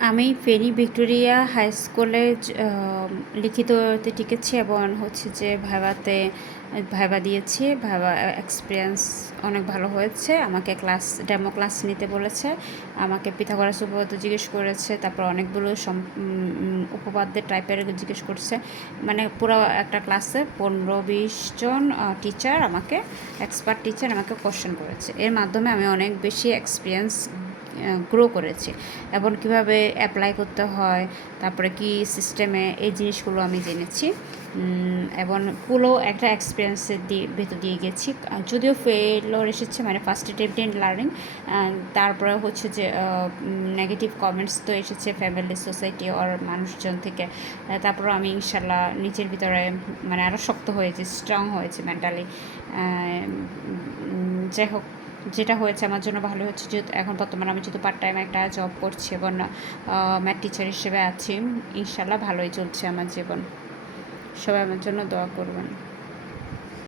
আমি Feni Victoria high স্কুলে লিখিততে টিকেছি এবং হচ্ছে যে ভাইবা দিয়েছি। ভাইবা এক্সপিরিয়েন্স অনেক ভালো হয়েছে। আমাকে ডেমো ক্লাস নিতে বলেছে, আমাকে পিথাগোরাস উপপাদ্য জিজ্ঞেস করেছে, তারপর অনেকগুলো উপপাদ্যের টাইপের জিজ্ঞেস করছে। মানে পুরো একটা ক্লাসে 15-20 জন টিচার আমাকে এক্সপার্ট টিচার আমাকে কোশ্চেন করেছে। এর মাধ্যমে আমি অনেক বেশি এক্সপিরিয়েন্স গ্রো করেছি এবং কীভাবে অ্যাপ্লাই করতে হয়, তারপরে কি সিস্টেমে, এই জিনিসগুলো আমি জেনেছি এবং পুরো একটা এক্সপিরিয়েন্সের ভেতর দিয়ে গেছি। যদিও ফেলর এসেছে, মানে ফার্স্ট অ্যাটেম্পট ইন লার্নিং, তারপরে হচ্ছে যে নেগেটিভ কমেন্টস তো এসেছে ফ্যামিলি, সোসাইটি আর মানুষজন থেকে। তারপরে আমি ইনশাল্লাহ নিজের ভিতরে মানে আরও শক্ত হয়েছি, স্ট্রং হয়েছে মেন্টালি। যাই হোক, যেটা হয়েছে আমার জন্য ভালো হচ্ছে, যেহেতু এখন বর্তমানে আমি যেহেতু পার্ট টাইম একটা জব করছি এবং ম্যাথ টিচার হিসেবে আছি, ইনশাল্লাহ ভালোই চলছে আমার জীবন। সবাই আমার জন্য দোয়া করবেন।